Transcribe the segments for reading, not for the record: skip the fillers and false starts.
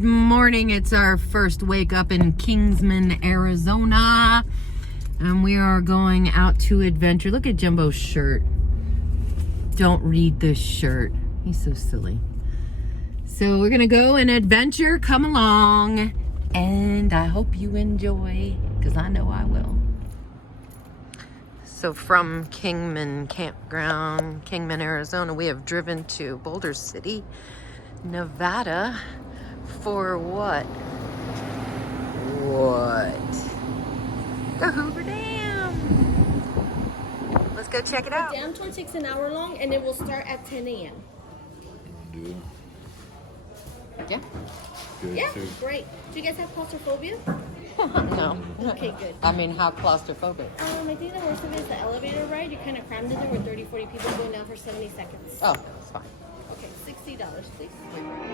Good morning. It's our first wake up in Kingsman, Arizona. And we are going out to adventure. Look at Jumbo's shirt. Don't read this shirt. He's so silly. So we're going to go and adventure. Come along. And I hope you enjoy, because I know I will. So from Kingman Campground, Kingman, Arizona, we have driven to Boulder City, Nevada. For what? The Hoover Dam. Let's go check it out. The dam tour takes an hour long and it will start at 10 a.m. Good. Yeah. Good. Yeah, Too. great. Do you guys have claustrophobia? No. Okay, good. I mean, how claustrophobic? I think the worst of it is the elevator ride. You kind of crammed in there with 30, 40 people going down for 70 seconds. Oh, it's fine. Okay, $60, please.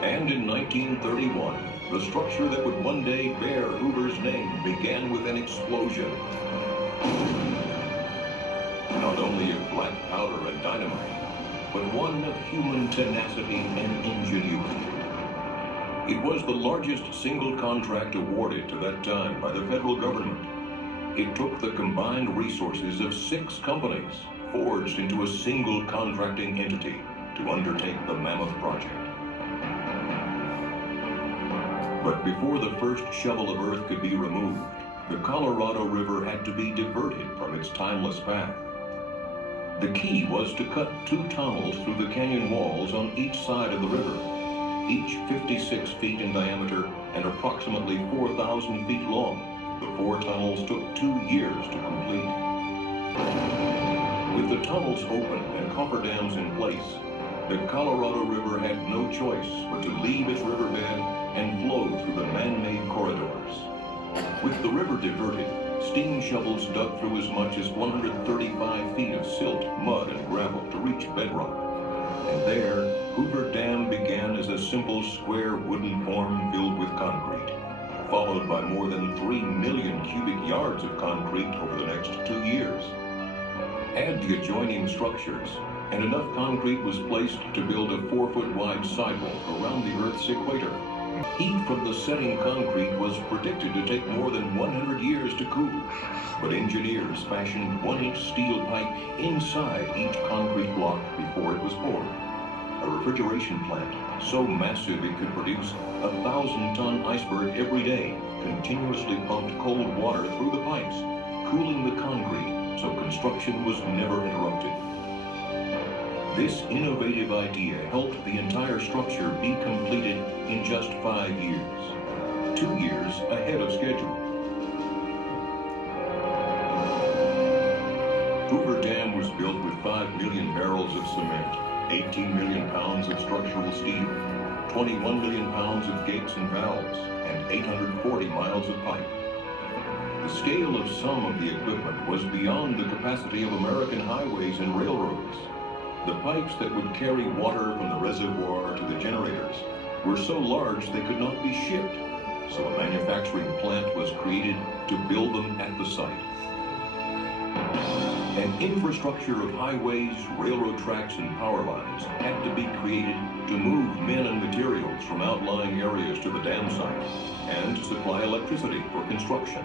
And in 1931, the structure that would one day bear Hoover's name began with an explosion. Not only of black powder and dynamite, but one of human tenacity and ingenuity. It was the largest single contract awarded to that time by the federal government. It took the combined resources of 6 companies, forged into a single contracting entity, to undertake the mammoth project. But before the first shovel of earth could be removed, the Colorado River had to be diverted from its timeless path. The key was to cut 2 tunnels through the canyon walls on each side of the river, each 56 feet in diameter and approximately 4,000 feet long. The 4 tunnels took 2 years to complete. With the tunnels open and cofferdams in place, the Colorado River had no choice but to leave its riverbed and flow through the man-made corridors. With the river diverted, steam shovels dug through as much as 135 feet of silt, mud, and gravel to reach bedrock. And there, Hoover Dam began as a simple square wooden form filled with concrete, followed by more than 3 million cubic yards of concrete over the next 2 years. Add the adjoining structures, and enough concrete was placed to build a 4-foot-wide sidewalk around the Earth's equator. Heat from the setting concrete was predicted to take more than 100 years to cool, but engineers fashioned 1-inch steel pipe inside each concrete block before it was poured. A refrigeration plant so massive it could produce a 1,000-ton iceberg every day continuously pumped cold water through the pipes, cooling the concrete so construction was never interrupted. This innovative idea helped the entire structure be completed in just 5 years, 2 years ahead of schedule. Hoover Dam was built with 5 million barrels of cement, 18 million pounds of structural steel, 21 million pounds of gates and valves, and 840 miles of pipe. The scale of some of the equipment was beyond the capacity of American highways and railroads. The pipes that would carry water from the reservoir to the generators were so large they could not be shipped, so a manufacturing plant was created to build them at the site. An infrastructure of highways, railroad tracks, and power lines had to be created to move men and materials from outlying areas to the dam site and to supply electricity for construction.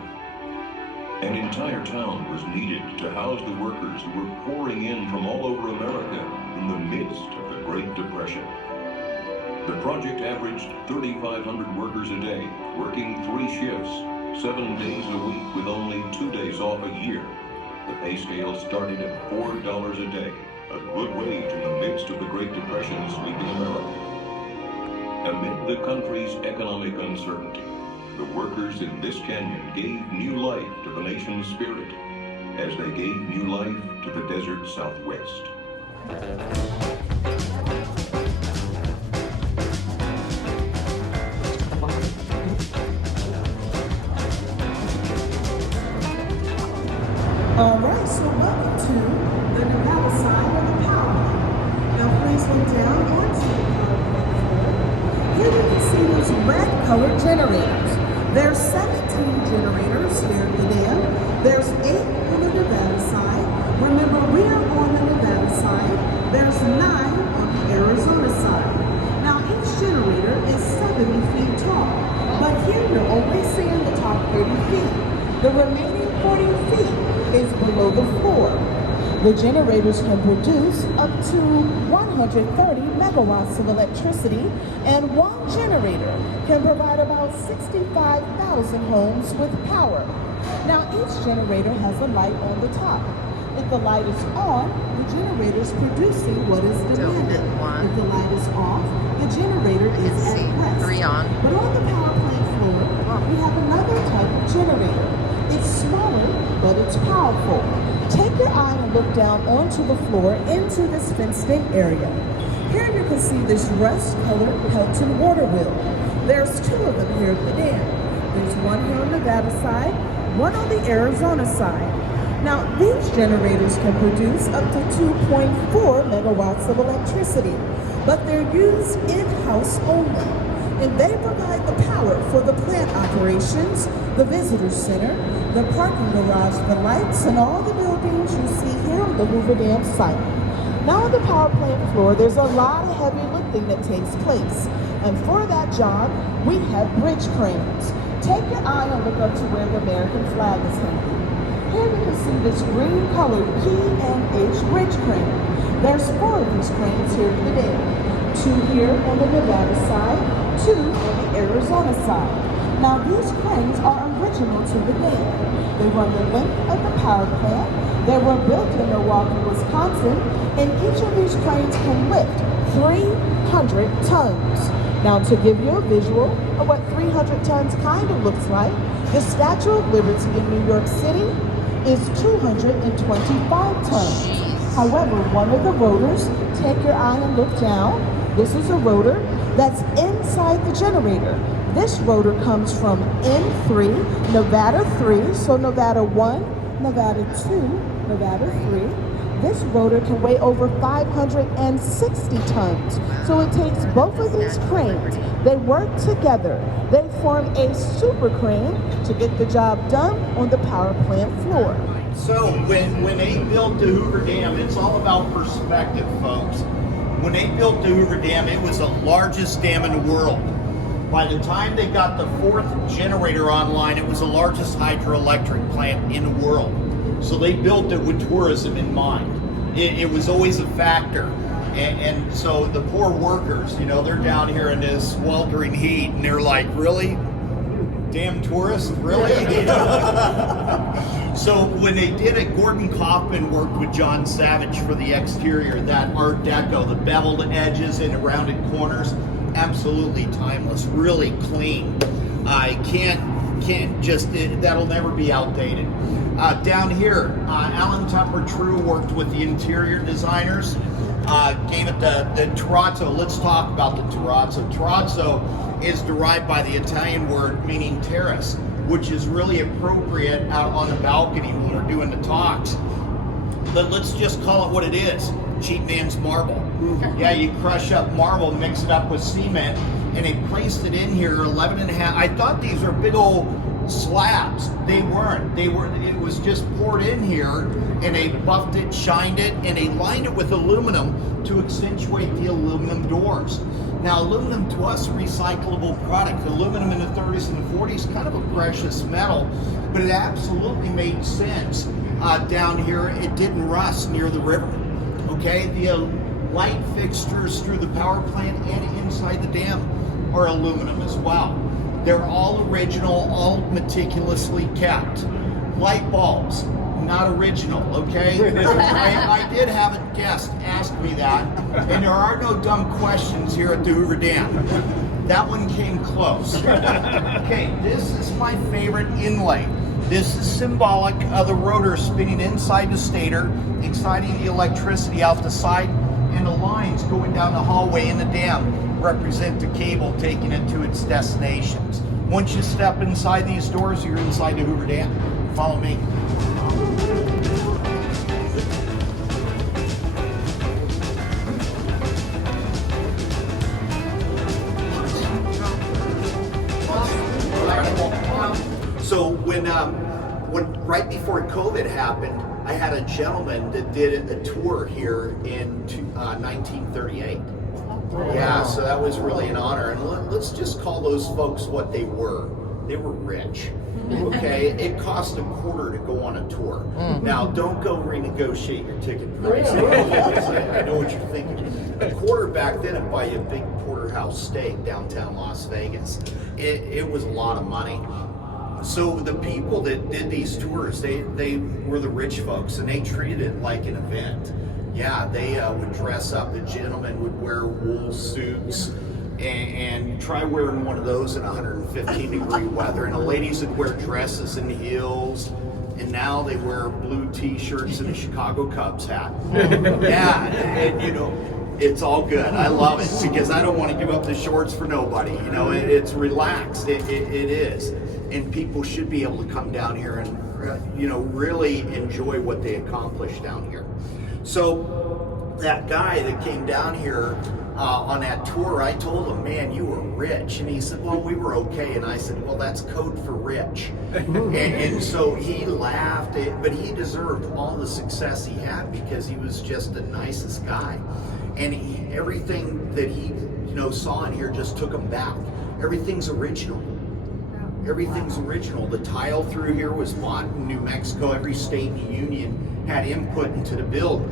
An entire town was needed to house the workers who were pouring in from all over America in the midst of the Great Depression. The project averaged 3,500 workers a day, working 3 shifts, 7 days a week with only 2 days off a year. The pay scale started at $4 a day, a good wage in the midst of the Great Depression sweeping America. Amid the country's economic uncertainty, the workers in this canyon gave new life to the nation's spirit, as they gave new life to the desert Southwest. All right, so welcome to the Nevada side of the power line. Now please look down onto the power line floor. Here you can see those red-colored generators. There's 17 generators here today. There's 8 on the Nevada side. Remember, we are on the Nevada side. There's 9 on the Arizona side. Now each generator is 70 feet tall. feet. The remaining 40 feet is below the floor. The generators can produce up to 130 megawatts of electricity, and one generator can provide about 65,000 homes with power. Now, each generator has a light on the top. If the light is on, the generator is producing what is demanded. If the light is off, the generator is at rest. 3 on. But on the power plant floor, we have another type of generator. It's smaller, but it's powerful. Take your eye and look down onto the floor into this fenced-in area. Here you can see this rust-colored Pelton water wheel. There's 2 of them here at the dam. There's one here on the Nevada side, one on the Arizona side. Now, these generators can produce up to 2.4 megawatts of electricity, but they're used in-house only. And they provide the power for the plant operations, the visitor center, the parking garage, the lights, and all the buildings you see here on the Hoover Dam site. Now on the power plant floor, there's a lot of heavy lifting that takes place. And for that job, we have bridge cranes. Take your eye and look up to where the American flag is hanging. Here you can see this green colored P&H bridge crane. There's 4 of these cranes here at the dam. 2 here on the Nevada side, 2 on the Arizona side. Now these cranes are original to the dam. They run the length of the power plant. They were built in Milwaukee, Wisconsin, and each of these cranes can lift 300 tons. Now to give you a visual of what 300 tons kind of looks like, the Statue of Liberty in New York City is 225 tons. However, one of the rotors, take your eye and look down. This is a rotor that's inside the generator. This rotor comes from N3, Nevada 3, so Nevada 1, Nevada 2, Nevada 3. This rotor can weigh over 560 tons. So it takes both of these cranes. They work together. They form a super crane to get the job done on the power plant floor. So when they built the Hoover Dam, it's all about perspective, folks. When they built the Hoover Dam, it was the largest dam in the world. By the time they got the 4th generator online, it was the largest hydroelectric plant in the world. So they built it with tourism in mind. It was always a factor. And so the poor workers, you know, they're down here in this sweltering heat and they're like, really? Damn tourists, really? So when they did it, Gordon Kaufman worked with John Savage for the exterior, that Art Deco, the beveled edges and the rounded corners, absolutely timeless, really clean. I can't just, that'll never be outdated. Down here, Alan Tupper True worked with the interior designers, gave it the terrazzo. Let's talk about the terrazzo. Terrazzo is derived by the Italian word meaning terrace, which is really appropriate out on the balcony when we're doing the talks. But let's just call it what it is, cheap man's marble. Yeah, you crush up marble, mix it up with cement, and they placed it in here 11.5. I thought these were big old slabs. They weren't. It was just poured in here, and they buffed it, shined it, and they lined it with aluminum to accentuate the aluminum doors. Now, aluminum to us, a recyclable product. Aluminum in the 30s and the 40s, kind of a precious metal, but it absolutely made sense. Down here, it didn't rust near the river. Okay, the light fixtures through the power plant and inside the dam are aluminum as well. They're all original, all meticulously kept. Light bulbs, not original, okay? I did have a guest ask me that, and there are no dumb questions here at the Hoover Dam. That one came close. Okay, this is my favorite inlay. This is symbolic of the rotor spinning inside the stator, exciting the electricity out the side, and the lines going down the hallway in the dam represent the cable taking it to its destinations. Once you step inside these doors, you're inside the Hoover Dam. Follow me. So when right before COVID happened, I had a gentleman that did a tour here in 1938. Yeah, so that was really an honor. And let's just call those folks what they were. They were rich. Okay, it cost $0.25 to go on a tour. Now, don't go renegotiate your ticket price. I know what you're thinking. $0.25 back then would buy you a big porterhouse steak downtown Las Vegas. It was a lot of money. So the people that did these tours, they were the rich folks, and they treated it like an event. Yeah, they would dress up. The gentlemen would wear wool suits. And try wearing one of those in 115-degree weather. And the ladies would wear dresses and heels. And now they wear blue T-shirts and a Chicago Cubs hat. Yeah, and you know, it's all good. I love it because I don't want to give up the shorts for nobody. You know, it's relaxed. It is. And people should be able to come down here and, you know, really enjoy what they accomplish down here. So that guy that came down here on that tour, I told him, man, you were rich. And he said, well, we were okay. And I said, well, that's code for rich. and so he laughed, but he deserved all the success he had because he was just the nicest guy. And everything that he, you know, saw in here just took him back. Everything's original. Everything's original. The tile through here was bought in New Mexico. Every state in the union had input into the build.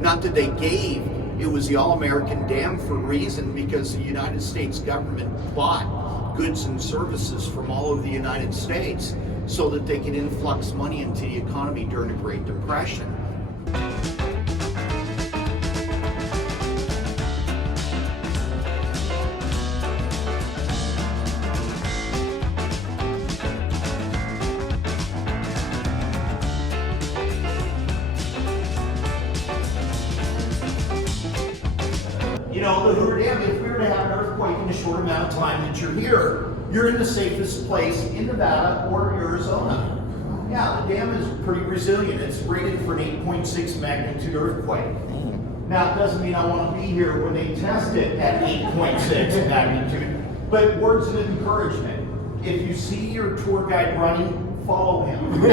Not that they gave. It was the All-American Dam for a reason, because the United States government bought goods and services from all over the United States so that they could influx money into the economy during the Great Depression. You know, the Hoover Dam, if we were to have an earthquake in a short amount of time that you're here, you're in the safest place in Nevada or Arizona. Yeah, the dam is pretty resilient. It's rated for an 8.6 magnitude earthquake. Now, it doesn't mean I want to be here when they test it at 8.6 magnitude, but words of encouragement. If you see your tour guide running, follow him.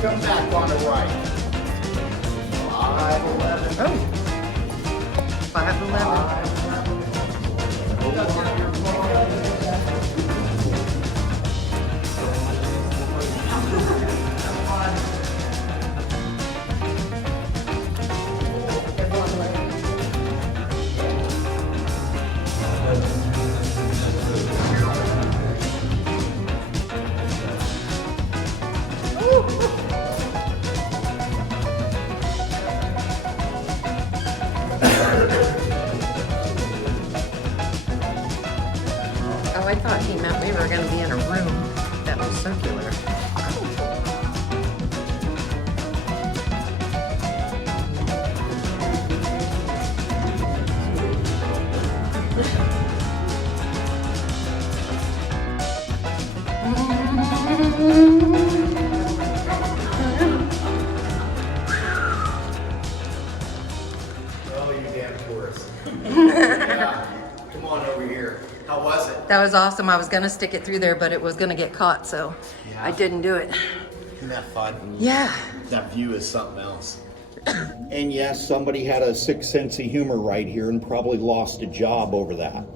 Come back on the right. 511. Oh. 511. Oh, I thought he meant we were going to be in a room that was circular. Oh, you damn tourist. Yeah. Come on over here. How was it? That was awesome. I was going to stick it through there, but it was going to get caught, so Yeah. I didn't do it. Isn't that fun? Yeah. That view is something else. And yes, somebody had a sick sense of humor right here and probably lost a job over that.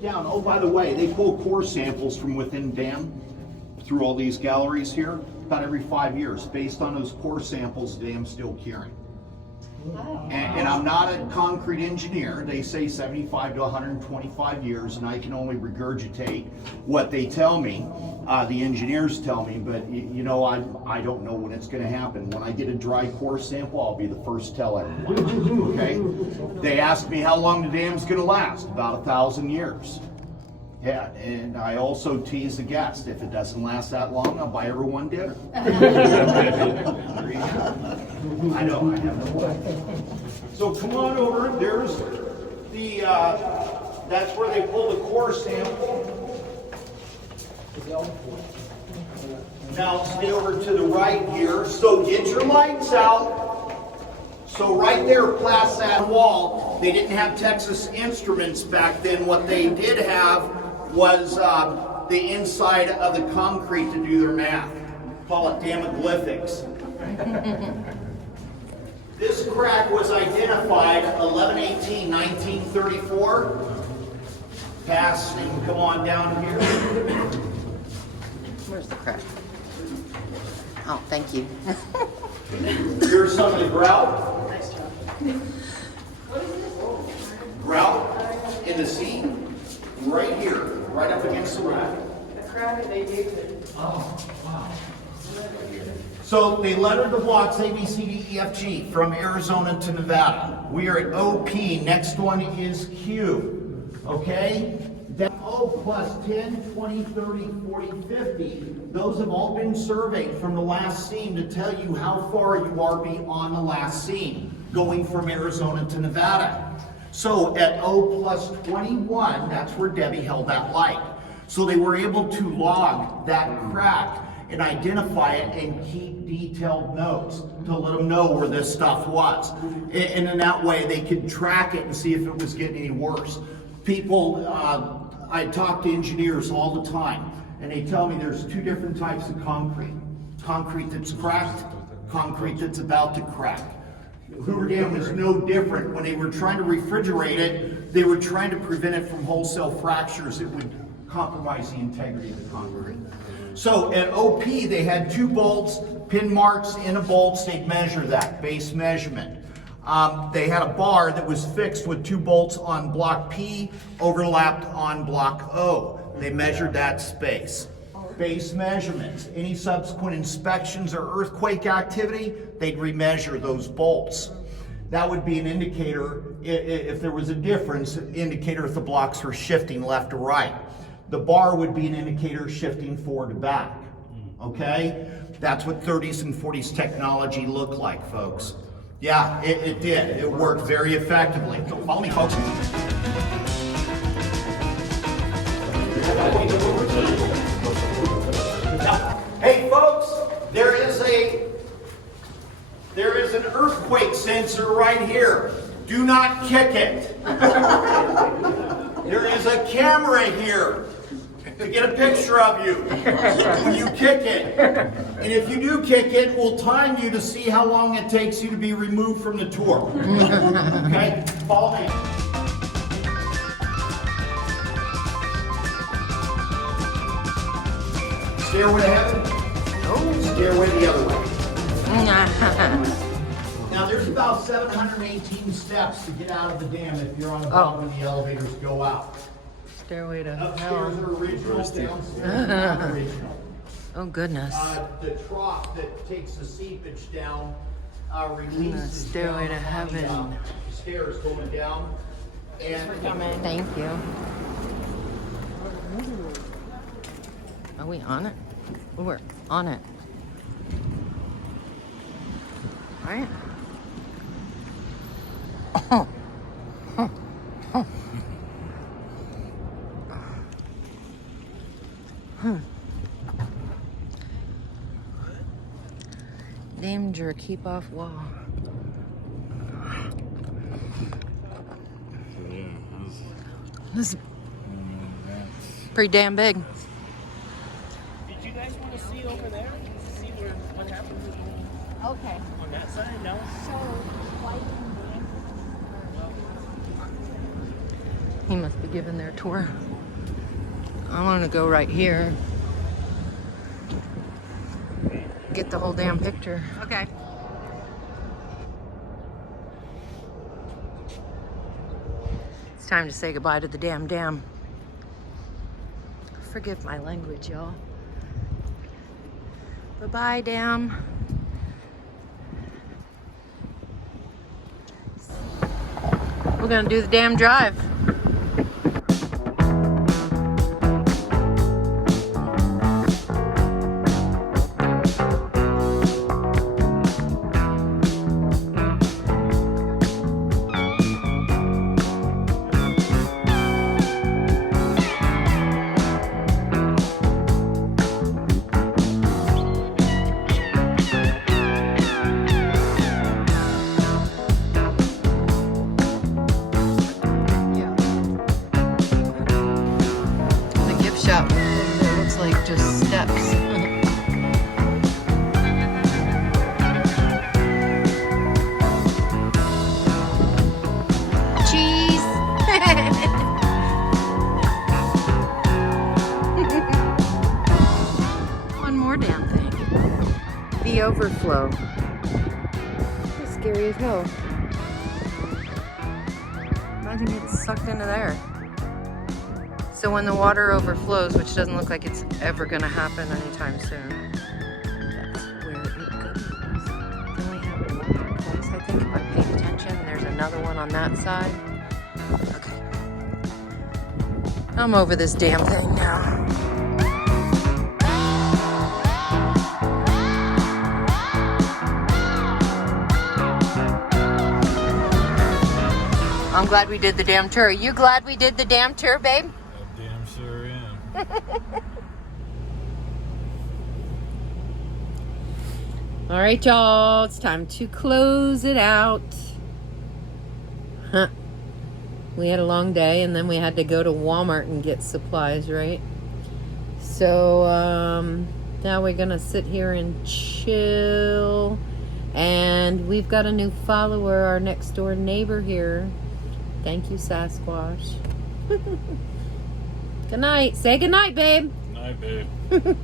Yeah, and oh, by the way, they pull core samples from within dam through all these galleries here about every 5 years. Based on those core samples, the dam's still curing. And I'm not a concrete engineer. They say 75 to 125 years, and I can only regurgitate what they tell me, the engineers tell me, but you know, I don't know when it's gonna happen. When I get a dry core sample, I'll be the first to tell everyone, okay? They asked me how long the dam's gonna last, about 1,000 years. Yeah, and I also tease the guest, if it doesn't last that long, I'll buy everyone dinner. I know, I have no way. So come on over, there's the, that's where they pull the core sample. Now stay over to the right here, so get your lights out. So right there, past that wall, they didn't have Texas Instruments back then. What they did have was the inside of the concrete to do their math. Call it damoglyphics. This crack was identified 11/18/1934. Pass and come on down here. Where's the crack? Oh, thank you. Here's some of the grout. Grout in the sea, right here, right up against the rack. The crack they gave it. So they lettered the blocks A, B, C, D, E, F, G from Arizona to Nevada. We are at OP. Next one is Q. Okay? That O plus 10, 20, 30, 40, 50. Those have all been surveyed from the last seam to tell you how far you are beyond the last seam, going from Arizona to Nevada. So at O plus 21, that's where Debbie held that light. So they were able to log that crack and identify it and keep detailed notes to let them know where this stuff was. And in that way, they could track it and see if it was getting any worse. People, I talk to engineers all the time, and they tell me there's two different types of concrete. Concrete that's cracked, concrete that's about to crack. Hoover Dam was no different. When they were trying to refrigerate it, they were trying to prevent it from wholesale fractures that would compromise the integrity of the concrete. So at OP, they had two bolts, pin marks in the bolts. They'd measure that, base measurement. They had a bar that was fixed with two bolts on block P, overlapped on block O. They measured that space. Base measurements. Any subsequent inspections or earthquake activity, they'd remeasure those bolts. That would be an indicator, if there was a difference, indicator if the blocks were shifting left or right. The bar would be an indicator shifting forward to back. Okay? That's what 30s and 40s technology looked like, folks. Yeah, it did. It worked very effectively. So follow me, folks. Hey, folks, there is an earthquake sensor right here. Do not kick it. There is a camera here to get a picture of you when you kick it. And if you do kick it, we'll time you to see how long it takes you to be removed from the tour. Okay? Follow me. Stairway to heaven? No. Stairway the other way. Now there's about 718 steps to get out of the dam if you're on the bottom and the elevators go out. Stairway to Upstairs hell. are original, downstairs are non-original. Oh, goodness. The trough that takes the seepage down releases Stairway to down heaven. the stairs going down. And Thank you. Are we on it? Oh, we're on it. All right. Oh. Oh. Oh. Danger, keep off wall. This is pretty damn big. Did you guys want to see over there? See what happens Okay. on that side? No? He must be giving their tour. I want to go right here. Get the whole damn picture. Okay. It's time to say goodbye to the damn dam. Forgive my language, y'all. Bye-bye, dam. We're gonna do the damn drive. Shop. It looks like just steps. overflow. It's scary as hell. Imagine getting sucked into there. So when the water overflows, which doesn't look like it's ever gonna happen anytime soon, that's where it goes. Then we have one more place, I think, if I paid attention. There's another one on that side. Okay. I'm over this damn thing now. I'm glad we did the damn tour. You glad we did the damn tour, babe? I damn sure am. All right, y'all. It's time to close it out. Huh. We had a long day, and then we had to go to Walmart and get supplies, right? So now we're gonna sit here and chill. And we've got a new follower, our next door neighbor here. Thank you, Sasquatch. Good night. Say good night, babe. Good night, babe.